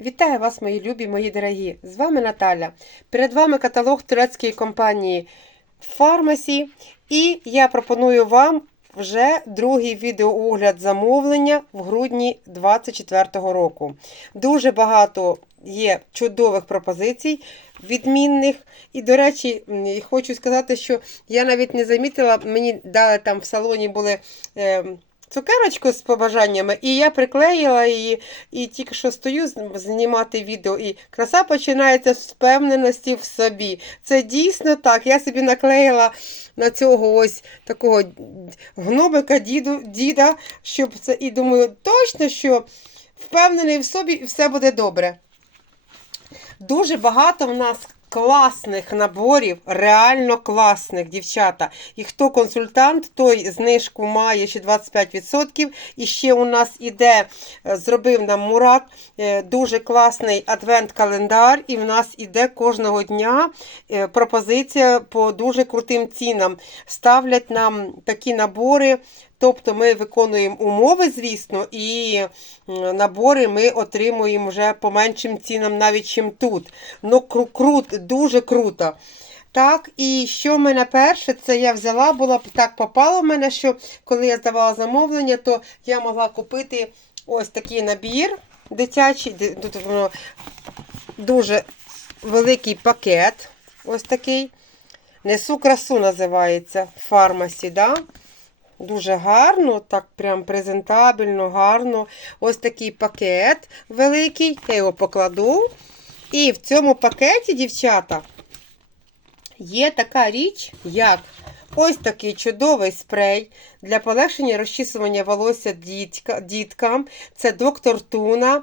Вітаю вас, мої любі, мої дорогі! З вами Наталя. Перед вами каталог турецької компанії Pharmacy. І я пропоную вам вже другий відеоогляд замовлення в грудні 2024 року. Дуже багато є чудових пропозицій, відмінних. І, до речі, хочу сказати, що я навіть не замітила, мені дали там в салоні були. Е, Цукерочку з побажаннями, і я приклеїла її, і тільки що стою знімати відео, і краса починається з впевненості в собі. Це дійсно так. Я собі наклеїла на цього ось такого гнобика діду, діда, щоб це і думаю, точно, що впевнений в собі і все буде добре. Дуже багато в нас класних наборів, реально класних, дівчата. І хто консультант, той знижку має ще 25%. І ще у нас іде, е, зробив нам Мурат е, дуже класний адвент-календар. І в нас іде кожного дня е, пропозиція по дуже крутим цінам. Ставлять нам такі набори. Тобто ми виконуємо умови, звісно, і набори ми отримуємо вже по меншим цінам, навіть чим тут. Ну, кру- крут, дуже круто. Так, і що в мене перше, це я взяла, була так попало в мене, що коли я здавала замовлення, то я могла купити ось такий набір дитячий. Тут воно дуже великий пакет. Ось такий. Несу красу називається в фармасі. Да? Дуже гарно, так прям презентабельно, гарно. Ось такий пакет великий. Я його покладу. І в цьому пакеті, дівчата, є така річ, як ось такий чудовий спрей для полегшення розчісування волосся дітка, діткам. Це доктор Туна.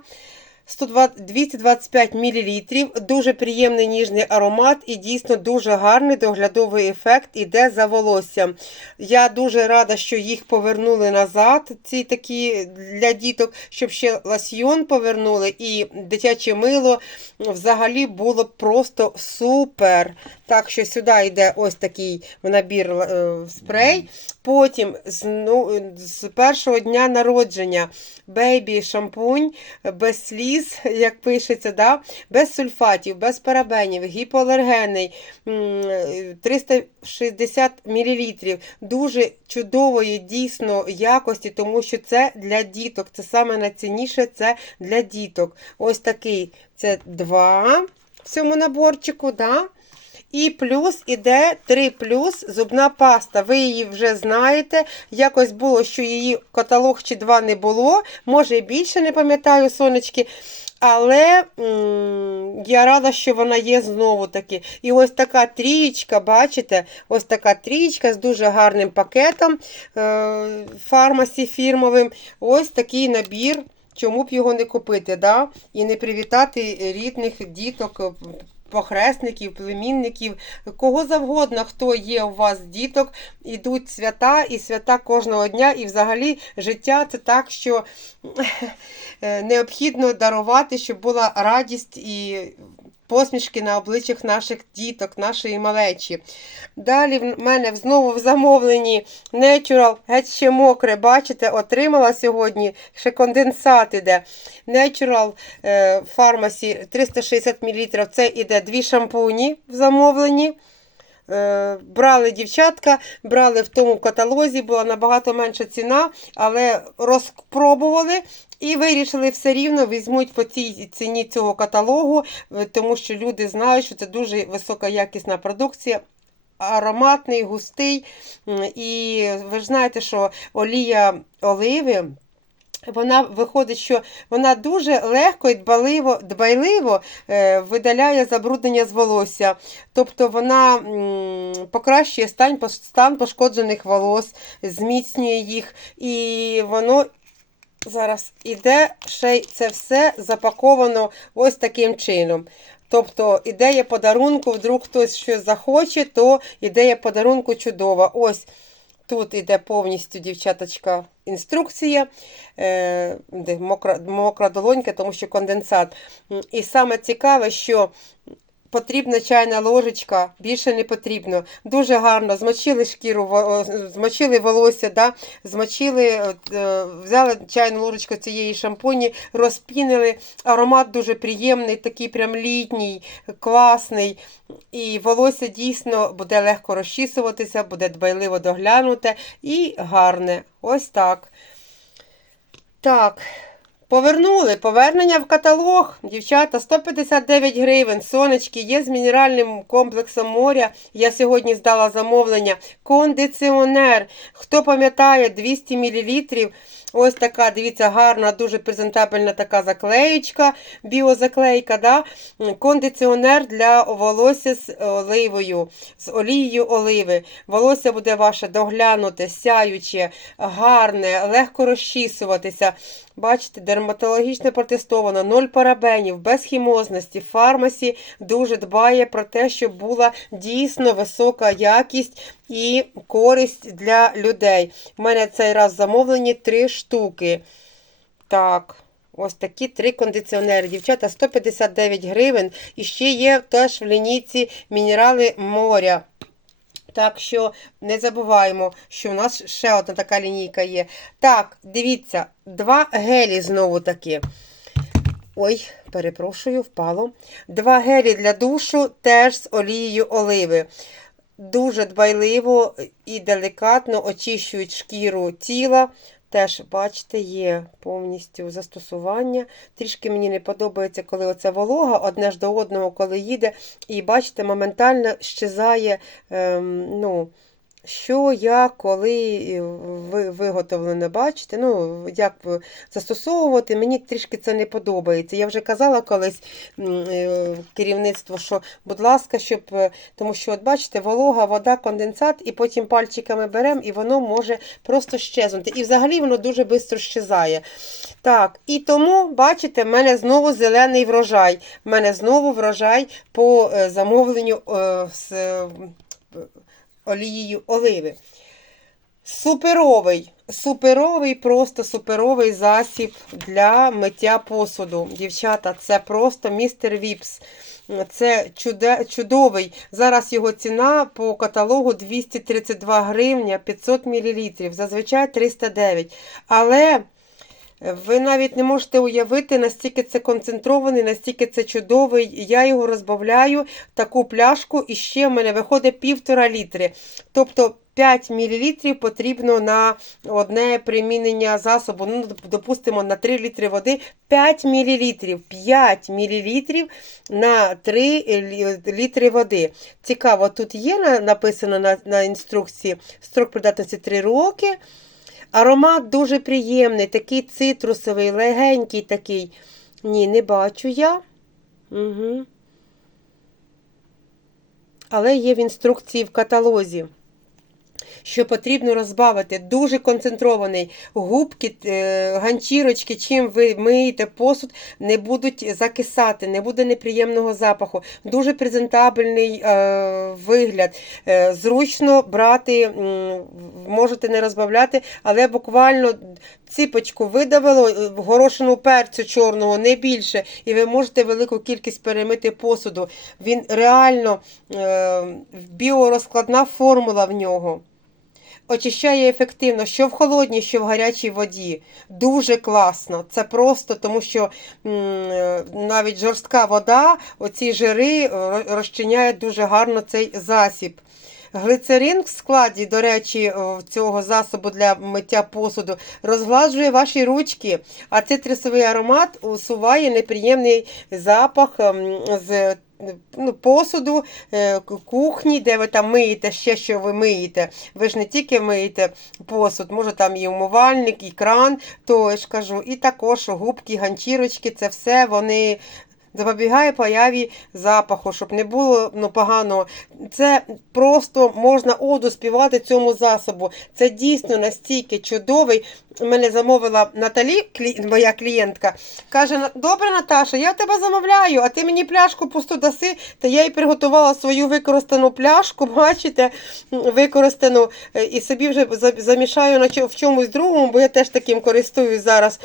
120 225 мл, дуже приємний ніжний аромат і дійсно дуже гарний доглядовий ефект іде за волоссям. Я дуже рада, що їх повернули назад, ці такі для діток, щоб ще ласьйон повернули і дитяче мило взагалі було просто супер. Так що сюди йде ось такий в набір е, спрей. Потім з, ну, з першого дня народження бейбі шампунь без сліз, як пишеться, да? без сульфатів, без парабенів, гіпоалергенний, 360 мл. Дуже чудової дійсно якості, тому що це для діток. Це саме найцінніше це для діток. Ось такий це два в цьому наборчику. Да? І плюс іде 3 плюс зубна паста. Ви її вже знаєте. Якось було, що її каталог чи два не було. Може і більше не пам'ятаю, сонечки. Але м, я рада, що вона є знову таки. І ось така трієчка, бачите, ось така трієчка з дуже гарним пакетом е, фармасі фірмовим. Ось такий набір. Чому б його не купити, да? і не привітати рідних діток, похресників, племінників, кого завгодно, хто є у вас діток, ідуть свята і свята кожного дня. І взагалі життя це так, що е, необхідно дарувати, щоб була радість і посмішки на обличчях наших діток, нашої малечі. Далі в мене знову в замовленні Natural, геть ще мокре, бачите, отримала сьогодні, ще конденсат іде. Natural е, Pharmacy 360 мл. Це іде дві шампуні в замовленні. Е, Брали дівчатка, брали в тому каталозі, була набагато менша ціна, але розпробували і вирішили все рівно візьмуть по цій ціні цього каталогу, е, тому що люди знають, що це дуже висока якісна продукція. Ароматний, густий. І ви ж знаєте, що олія оливи. Вона виходить, що вона дуже легко і дбайливо, дбайливо е, видаляє забруднення з волосся. Тобто вона покращує стан, стан пошкоджених волос, зміцнює їх, і воно зараз іде ще й це все запаковано ось таким чином. Тобто ідея подарунку, вдруг хтось щось захоче, то ідея подарунку чудова. Ось тут іде повністю дівчаточка інструкція, е, де мокра, мокра долонька, тому що конденсат. І саме цікаве, що потрібна чайна ложечка, більше не потрібно. Дуже гарно змочили шкіру, змочили волосся, да? змочили, е, взяли чайну ложечку цієї шампуні, розпінили. Аромат дуже приємний, такий прям літній, класний. І волосся дійсно буде легко розчісуватися, буде дбайливо доглянуте і гарне. Ось так. Так. Повернули. Повернення в каталог. Дівчата, 159 гривень. Сонечки є з мінеральним комплексом моря. Я сьогодні здала замовлення. Кондиціонер. Хто пам'ятає, 200 мл. Ось така, дивіться, гарна, дуже презентабельна така заклеєчка, біозаклейка. Да? Кондиціонер для волосся з оливою, з олією оливи. Волосся буде ваше доглянуте, сяюче, гарне, легко розчісуватися. Бачите, дерматологічно протестовано, ноль парабенів, без хімозності. Фармасі дуже дбає про те, щоб була дійсно висока якість і користь для людей. У мене цей раз замовлені три штуки. Так. Ось такі три кондиціонери. Дівчата 159 гривень. І ще є теж в лінійці мінерали моря. Так що не забуваємо, що в нас ще одна така лінійка є. Так, дивіться, два гелі знову таки. Ой, перепрошую, впало. Два гелі для душу теж з олією оливи. Дуже дбайливо і делікатно очищують шкіру тіла. Теж, бачите, є повністю застосування. Трішки мені не подобається, коли оця волога, одне ж до одного, коли їде. І бачите, моментально щезає, ем, ну, що, як, коли ви- виготовлене, бачите, ну, як застосовувати, мені трішки це не подобається. Я вже казала колись е, керівництво, що, будь ласка, щоб, е, тому що, от бачите, волога, вода, конденсат, і потім пальчиками беремо, і воно може просто щезнути. І взагалі воно дуже швидко щезає. Так, і тому, бачите, в мене знову зелений врожай. В мене знову врожай по е, замовленню з олією оливи. Суперовий, суперовий, просто суперовий засіб для миття посуду. Дівчата, це просто містер Віпс. Це чудовий. Зараз його ціна по каталогу 232 гривня 500 мл, зазвичай 309. Але ви навіть не можете уявити, настільки це концентрований, настільки це чудовий. Я його розбавляю, таку пляшку, і ще в мене виходить півтора літри. Тобто 5 мл потрібно на одне примінення засобу. Ну, допустимо, на 3 літри води 5 мл. 5 мл на 3 літри води. Цікаво, тут є написано на, на інструкції строк придатності 3 роки. Аромат дуже приємний, такий цитрусовий, легенький такий. Ні, не бачу я. Угу. Але є в інструкції в каталозі. Що потрібно розбавити. Дуже концентрований. Губки, е, ганчірочки, чим ви миєте посуд, не будуть закисати, не буде неприємного запаху. Дуже презентабельний е, вигляд. Е, зручно брати, можете не розбавляти, але буквально ципочку видавило, горошину перцю чорного, не більше. І ви можете велику кількість перемити посуду. Він реально біорозкладна формула в нього. Очищає ефективно, що в холодній, що в гарячій воді. Дуже класно. Це просто тому, що е, навіть жорстка вода, оці жири е, розчиняє дуже гарно цей засіб. Глицерин в складі, до речі, о, цього засобу для миття посуду розгладжує ваші ручки, а цитрусовий аромат усуває неприємний запах ем, з посуду, е, кухні, де ви там миєте ще, що ви миєте. Ви ж не тільки миєте посуд, може там і умивальник, і кран, то я ж кажу, і також губки, ганчірочки, це все вони. Запобігає появі запаху, щоб не було ну, поганого. Це просто можна оду співати цьому засобу. Це дійсно настільки чудовий. Мене замовила Наталі, клі- моя клієнтка. Каже: «На- добре, Наташа, я тебе замовляю, а ти мені пляшку пусту даси. Та я їй приготувала свою використану пляшку, бачите, використану, е, і собі вже замішаю в чомусь другому, бо я теж таким користуюсь зараз.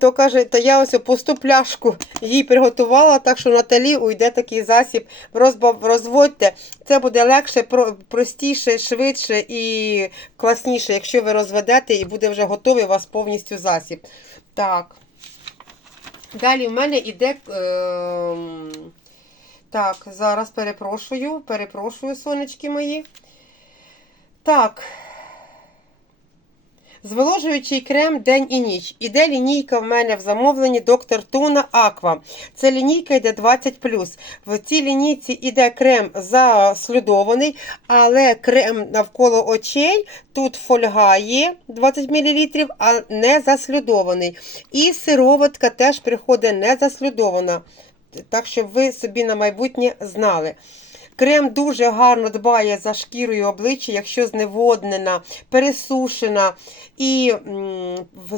То каже, та я ось пусту пляшку їй приготувала, так що Наталі уйде такий засіб. Розбав, розводьте. Це буде легше, простіше, швидше і класніше, якщо ви розведете і буде вже готовий вас повністю засіб. Так. Далі в мене іде. Е, Так, зараз перепрошую, перепрошую, сонечки мої. Так. Зволожуючий крем день і ніч. Іде лінійка в мене в замовленні доктор Туна Аква. Це лінійка йде 20. В цій лінійці іде крем заслюдований, але крем навколо очей тут фольга є 20 мл, а не заслюдований. І сироватка теж приходить не заслюдована. Так, щоб ви собі на майбутнє знали. Крем дуже гарно дбає за шкірою обличчя, якщо зневоднена, пересушена. І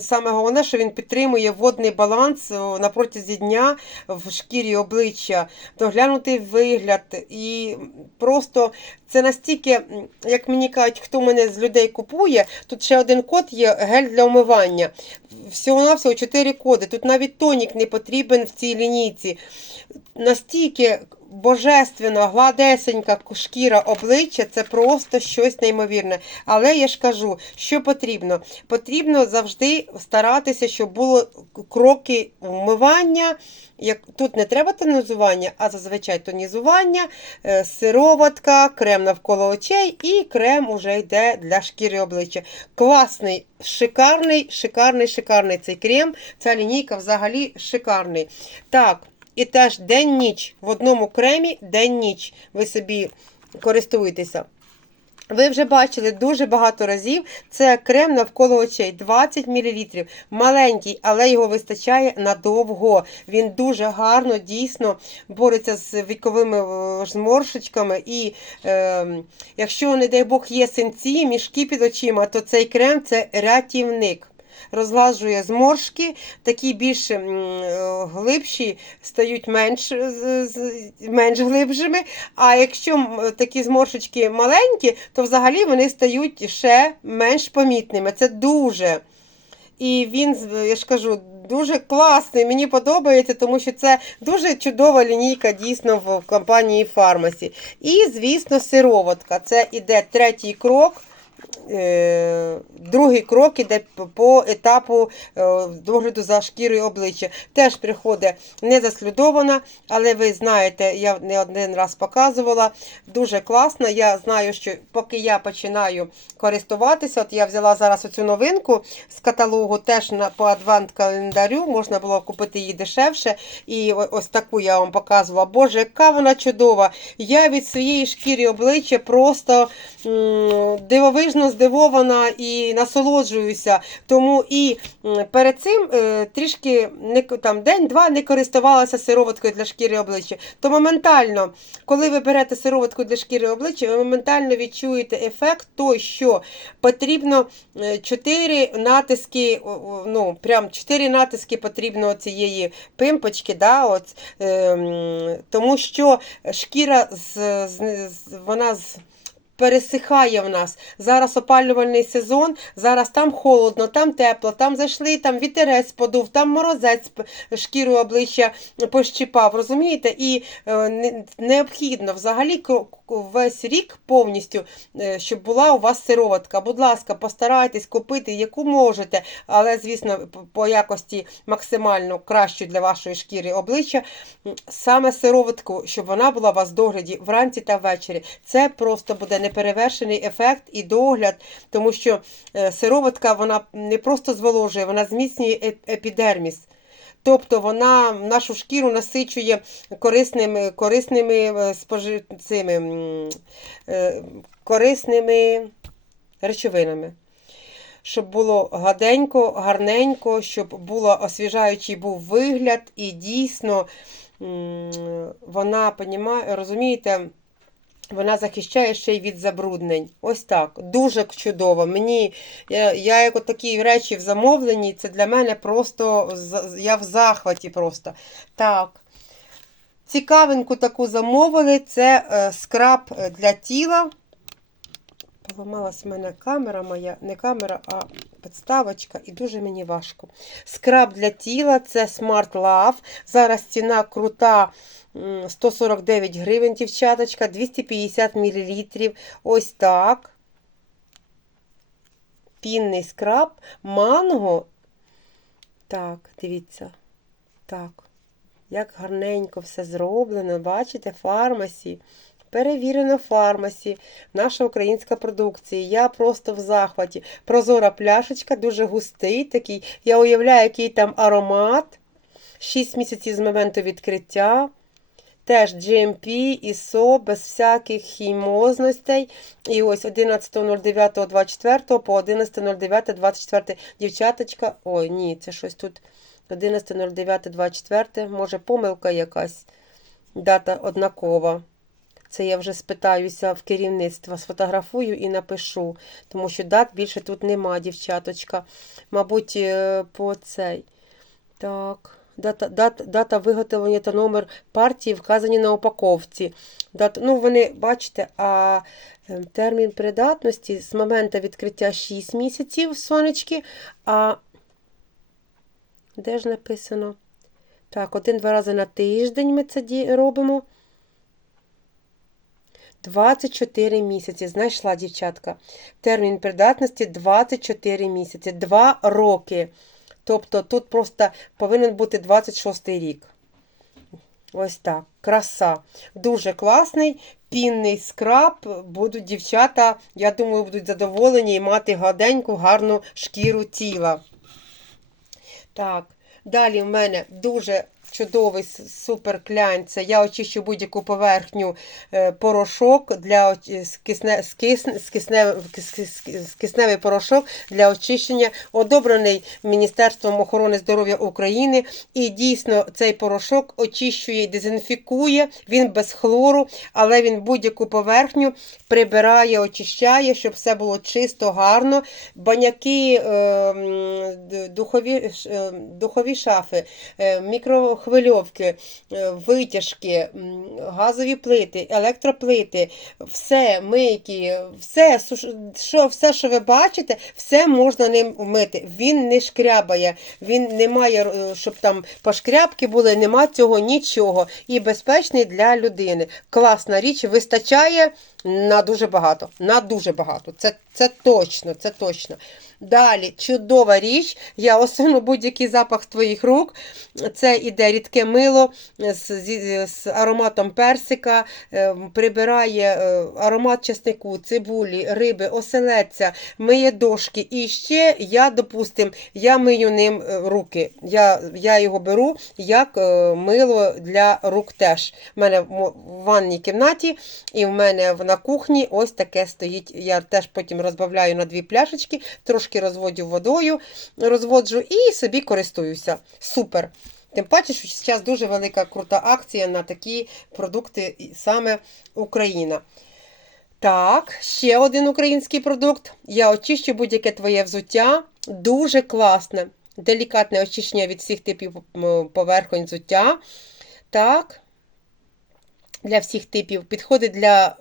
саме головне, що він підтримує водний баланс на протязі дня в шкірі обличчя, доглянутий вигляд. І просто це настільки, як мені кажуть, хто мене з людей купує, тут ще один код є гель для умивання. Всього-навсього 4 коди. Тут навіть тонік не потрібен в цій лінійці. Настільки божественна, гладесенька шкіра обличчя це просто щось неймовірне. Але я ж кажу, що потрібно? Потрібно завжди старатися, щоб було кроки вмивання. Як тут не треба тонізування, а зазвичай тонізування, е, сироватка, крем навколо очей і крем уже йде для шкіри обличчя. Класний, шикарний, шикарний, шикарний цей крем. Ця лінійка взагалі шикарний. Так, і теж день-ніч в одному кремі день-ніч. Ви собі користуєтеся. Ви вже бачили дуже багато разів. Це крем навколо очей 20 мл. Маленький, але його вистачає надовго. Він дуже гарно, дійсно бореться з віковими е, зморшечками. І е, якщо, не дай Бог, є синці, мішки під очима, то цей крем це рятівник. Розглажує зморшки, такі більш е, глибші стають менш, менш глибшими. А якщо такі зморшечки маленькі, то взагалі вони стають ще менш помітними. Це дуже. І він, я ж кажу, дуже класний. Мені подобається, тому що це дуже чудова лінійка дійсно в компанії Фармасі. І, звісно, сироватка. Це іде третій крок. Е, Другий крок іде по етапу е, догляду за шкірою обличчя. Теж приходить не заслідована, але ви знаєте, я не один раз показувала. Дуже класно. Я знаю, що поки я починаю користуватися, от я взяла зараз оцю новинку з каталогу, теж по адвант календарю можна було купити її дешевше. І ось таку я вам показувала. Боже, яка вона чудова! Я від своєї шкіри обличчя просто м, дивовижно здивована і насолоджуюся. Тому і перед цим е, трішки не там день-два не користувалася сироваткою для шкіри обличчя. То моментально, коли ви берете сироватку для шкіри обличчя, ви моментально відчуєте ефект той, що потрібно 4 натиски, о, о, ну прям 4 натиски потрібно цієї пимпочки, да, от, ем, тому що шкіра з, з, з вона з. Пересихає в нас. Зараз опалювальний сезон, зараз там холодно, там тепло, там зайшли, там вітерець подув, там морозець шкіру обличчя пощипав. Розумієте? І е, необхідно взагалі весь рік повністю, е, щоб була у вас сироватка. Будь ласка, постарайтесь купити, яку можете, але, звісно, по якості максимально кращу для вашої шкіри обличчя. Саме сироватку, щоб вона була у вас в догляді вранці та ввечері. Це просто буде неперевершений ефект і догляд, тому що е, сироватка вона не просто зволожує, вона зміцнює еп- епідерміс. Тобто вона нашу шкіру насичує корисними, корисними е, спожи... цими, е, корисними речовинами. Щоб було гладенько, гарненько, щоб було освіжаючий був вигляд, і дійсно вона, розумієте, Вона захищає ще й від забруднень. Ось так. Дуже чудово. Мені, я, я як от такі речі в замовленні, це для мене просто я в захваті просто. Так. Цікавинку таку замовили. Це е, скраб е, для тіла. Поламалась в мене камера моя, не камера, а підставочка, і дуже мені важко. Скраб для тіла це Smart Love. Зараз ціна крута 149 гривень, дівчаточка, 250 мл. Ось так. Пінний скраб, манго. Так, дивіться. Так. Як гарненько все зроблено. Бачите, фармасі. Перевірено фармасі. Наша українська продукція. Я просто в захваті. Прозора пляшечка, дуже густий такий. Я уявляю, який там аромат. 6 місяців з моменту відкриття. Теж GMP, ISO, без всяких хімозностей. І ось 11.09.24 по 11.09.24 дівчаточка. Ой, ні, це щось тут 11.09.24. Може, помилка якась. Дата однакова. Це я вже спитаюся в керівництва, сфотографую і напишу, тому що дат більше тут нема, дівчаточка. Мабуть, е, по цей. Так. Дата, дата, дата виготовлення та номер партії вказані на упаковці. Дата, ну, вони, бачите, а е, термін придатності з моменту відкриття 6 місяців сонечки, а де ж написано? Так, один-два рази на тиждень ми це робимо. 24 місяці. Знайшла дівчатка. Термін придатності 24 місяці. 2 роки. Тобто тут просто повинен бути 26 рік. Ось так. Краса. Дуже класний пінний скраб. Будуть дівчата, я думаю, будуть задоволені і мати гладеньку, гарну шкіру тіла. Так. Далі в мене дуже чудовий супер клянь. Це я очищу будь-яку поверхню е, порошок для кисневий, кисневий порошок для очищення, одобрений Міністерством охорони здоров'я України. І дійсно цей порошок очищує дезінфікує. Він без хлору, але він будь-яку поверхню прибирає, очищає, щоб все було чисто, гарно. Баняки, е, духові, е, духові шафи, е, мікрохвильовки, е, витяжки, газові плити, електроплити, все, мийки, все, що, все, що ви бачите, все можна ним вмити. Він не шкрябає, він не має, е, щоб там пошкрябки були, нема цього нічого. І безпечний для людини. Класна річ, вистачає на дуже багато. На дуже багато. Це, це точно, це точно. Далі, чудова річ. Я осуну будь-який запах твоїх рук. Це іде рідке мило з, зі- з ароматом персика, е, прибирає е, аромат чеснику, цибулі, риби, оселедця, миє дошки. І ще я, допустим, я мию ним е, руки. Я, я його беру як е, мило для рук теж. У мене в ванній кімнаті і в мене на кухні ось таке стоїть. Я теж потім розбавляю на дві пляшечки, трошки розводю водою, розводжу і собі користуюся. Супер. Тим паче, що зараз дуже велика крута акція на такі продукти саме Україна. Так, ще один український продукт. Я очищу будь-яке твоє взуття. Дуже класне. Делікатне очищення від всіх типів поверхонь взуття. Так. Для всіх типів. Підходить для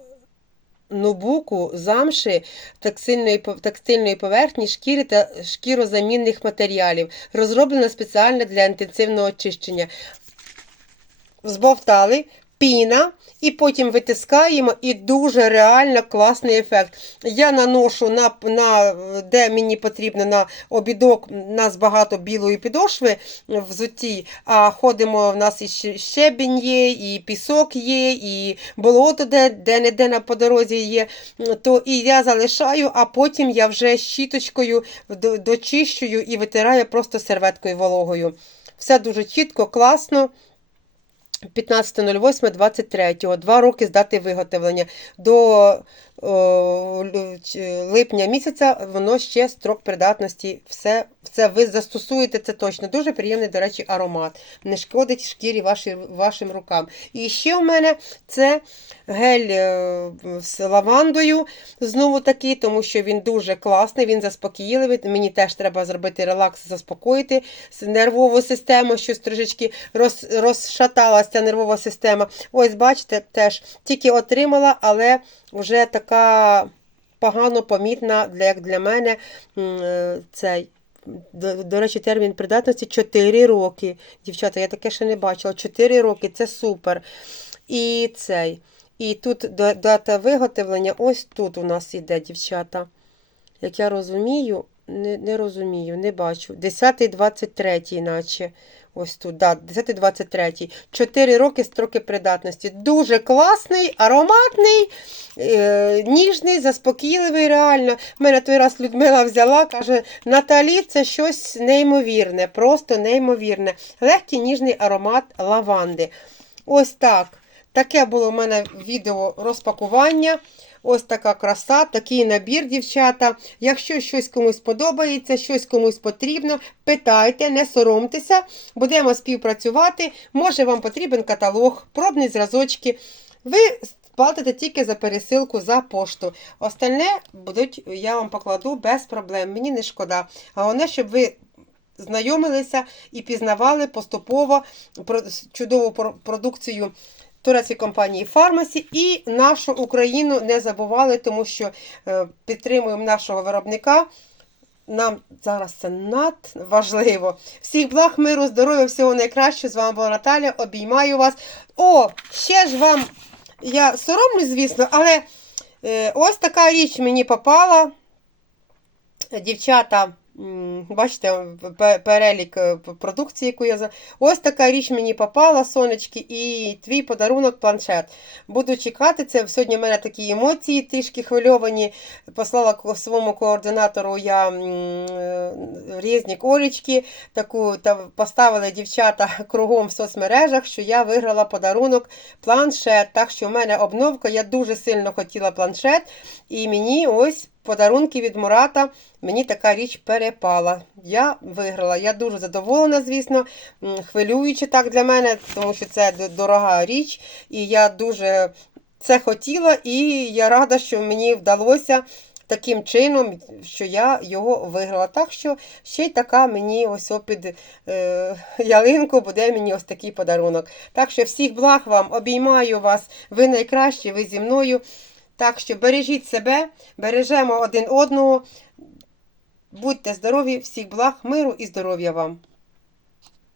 нубуку, замши, текстильної, пов- текстильної поверхні, шкіри та шкірозамінних матеріалів. Розроблено спеціально для інтенсивного очищення. Збовтали, піна, і потім витискаємо, і дуже реально класний ефект. Я наношу на, на де мені потрібно на обідок, у нас багато білої підошви взутті, а ходимо, в нас і щебінь є, і пісок є, і болото де, де не де на по дорозі є. То і я залишаю, а потім я вже щіточкою дочищую і витираю просто серветкою вологою. Все дуже чітко, класно. 15.08.23, два роки з дати виготовлення. До липня місяця воно ще строк придатності. Все, все ви застосуєте це точно. Дуже приємний, до речі, аромат. Не шкодить шкірі ваші, вашим рукам. І ще в мене це гель е, з лавандою. Знову таки, тому що він дуже класний, він заспокійливий. Мені теж треба зробити релакс, заспокоїти нервову систему, що трішечки роз, розшаталася нервова система. Ось, бачите, теж тільки отримала, але вже така погано помітна, для, як для мене е, цей. До, до речі, термін придатності 4 роки. Дівчата, я таке ще не бачила. 4 роки це супер. І цей. І тут дата виготовлення, ось тут у нас іде, дівчата. Як я розумію, не, не розумію, не бачу. 10-23, наче. Ось тут, да, 10-23. 4 роки строки придатності. Дуже класний, ароматний, е, ніжний, заспокійливий, реально. Мене той раз Людмила взяла, каже, Наталі, це щось неймовірне, просто неймовірне. Легкий ніжний аромат лаванди. Ось так. Таке було в мене відео розпакування. Ось така краса, такий набір, дівчата. Якщо щось комусь подобається, щось комусь потрібно, питайте, не соромтеся, будемо співпрацювати. Може, вам потрібен каталог, пробні зразочки. Ви платите тільки за пересилку за пошту. Остальне будуть, я вам покладу без проблем. Мені не шкода. Головне, щоб ви знайомилися і пізнавали поступово чудову продукцію турецької компанії Фармасі і нашу Україну не забували, тому що е, підтримуємо нашого виробника. Нам зараз це надважливо. Всіх благ, миру, здоров'я, всього найкращого. З вами була Наталя. Обіймаю вас. О, ще ж вам я соромлюсь, звісно, але е, ось така річ мені попала. Дівчата, бачите, перелік е, продукції, яку я за. Ось така річ мені попала, сонечки, і твій подарунок планшет. Буду чекати це. Сьогодні в мене такі емоції трішки хвильовані. Послала своєму координатору я е, різні колечки, таку та поставили дівчата кругом в соцмережах, що я виграла подарунок планшет. Так що в мене обновка, я дуже сильно хотіла планшет, і мені ось подарунки від Мурата. Мені така річ перепала. Я виграла. Я дуже задоволена, звісно, хвилюючи так для мене, тому що це дорога річ, і я дуже це хотіла, і я рада, що мені вдалося. Таким чином, що я його виграла. Так що ще й така мені ось під е, ялинку буде мені ось такий подарунок. Так що всіх благ вам, обіймаю вас, ви найкращі, ви зі мною. Так що бережіть себе, бережемо один одного. Будьте здорові, всіх благ, миру і здоров'я вам.